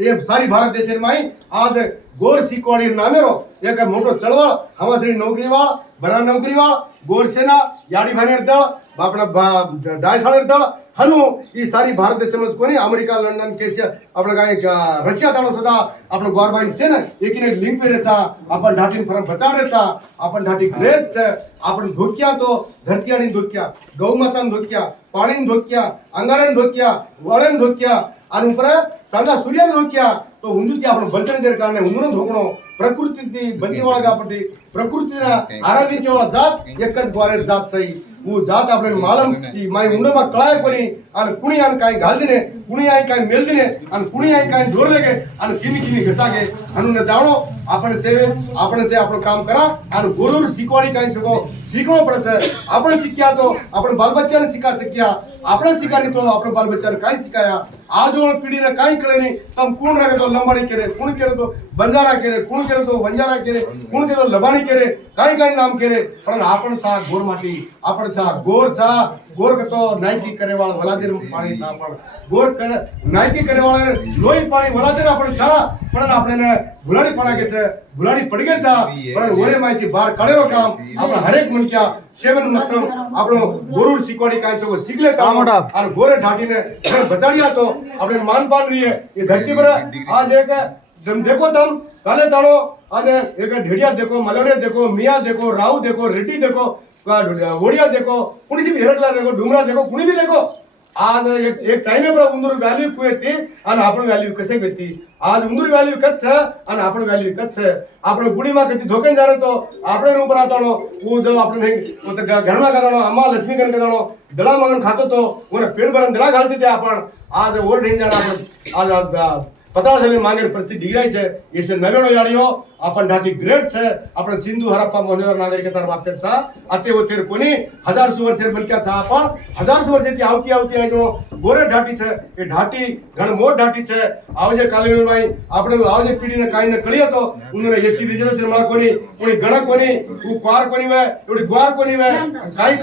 એ સારી ભારત દેશમાં आज गोर सीकवाड़ी नामेरो एक मोटो चळवळ हवासरी नोकरीवा बरा नोकरीवा गोर सेना याडी भानेर दळ आपला डायसाळेर दळ हनु ई सारी भारत देशमध्ये कोणी अमेरिका लंडन केसिया आपलं काय रशिया ताणो सुद्धा आपलं गौरबाईन सेना एकीने लिंक वेरेचा आपण ढाटीन फरम बचाडेचा आपण ढाटी ग्रेट आपण धोक्या तो धरती आणि धोक्या गौमातान धोक्या पाणीन धोक्या अंगारेन धोक्या वळेन धोक्या आणि ऊपर चांदा सूर्यन धोक्या तो हुंदुती आपण बंतरे कारणे हुंदुन धोकणो प्रकृती बचीवाळगापटी प्रकृतीना आराधीचेवा जात एकच ग्वारेर जात सही वो जात आपले मालम की माई उंडमा कळाय कोणी आणि कुणी आणि काय घाल दिने कुणी आई काय मेल दिने आणि कुणी आई काय ढोर लेगे आणि किमी किमी घसागे म्हणून जाणो आपण सेवे आपण से आपण काम करा आणि गुरुर शिकवाडी काय शिकवणं पडत आपण शिक्या तो आपण बालबच्चाने शिका शक्या आपण शिकारी तो आपण बालबच्चाने काय शिकाया आज पिढीने काय कळे नाही तम कोण रहे तो लंबाडी केले कोण केले तो बंजारा केले कोण केले तो बंजारा केले कोण केले तो लबाणी केले काय काय नाम केले पण आपण सा गोर माटी आपण सा गोर सा गोर तो नायकी करे वाला वलादेर पाणी सा आपण गोर करे नायकी करे वाला लोई पाणी वलादेर आपण सा पण आपल्याने भुलाडी पाणा घ्यायचं भुलाडी पडगेचा पण ओरे माहिती बार काढेलो काम आपण हरेक मनक्या सेवन मात्र आपण गोरुर शिकवाडी काय सगळं शिकले काम आणि गोरे ढाटीने बचाडिया तो अपने मान पान रही है ये धरती पर आज एक जम देखो तुम काले ताड़ो आज एक ढेड़िया देखो मलवरिया देखो मियाँ देखो राव देखो रेड्डी देखो ओडिया देखो कुणी भी हेरकला देखो डुमरा देखो कुणी भी देखो आज एक टाइम पर उंदूर व्हॅल्यू कुयती आणि आपण व्हॅल्यू कसे घेती आज उंदूर व्हॅल्यू कच्छ आणि आपण व्हॅल्यू कच्छ आपण गुडीमा कती धोके जा रहे तो आपण ऊपर आतानो वो जो आपण घरमा करानो अम्मा लक्ष्मी कन करानो दळा मगन खातो तो वर पेट भरून दळा घालते ते आपण आज ओर ढेंग जाणार आज पता झाले मागे परिस्थिती डिग्रायचे येसे नव्यानो याडियो आपण ढाटी ग्रेट छे आपण सिंधु हरप्पा मोहनजोदड़ो नागरिकता वापतेचा अते होतेर कोणी 1000 वर्षे बनक्याचा आपण 1000 वर्षाची आवती आहे जो गोरे ढाटी छे ए ढाटी घण मोठ ढाटी छे आवजे काले माई आपण आवजे पिढीने काही न कळी હતો उन्हरे एसटी रिजर्वेशन માં कोणी गण कोणी उ क्वार कोणी वे एवढी ग्वार कोणी वे काही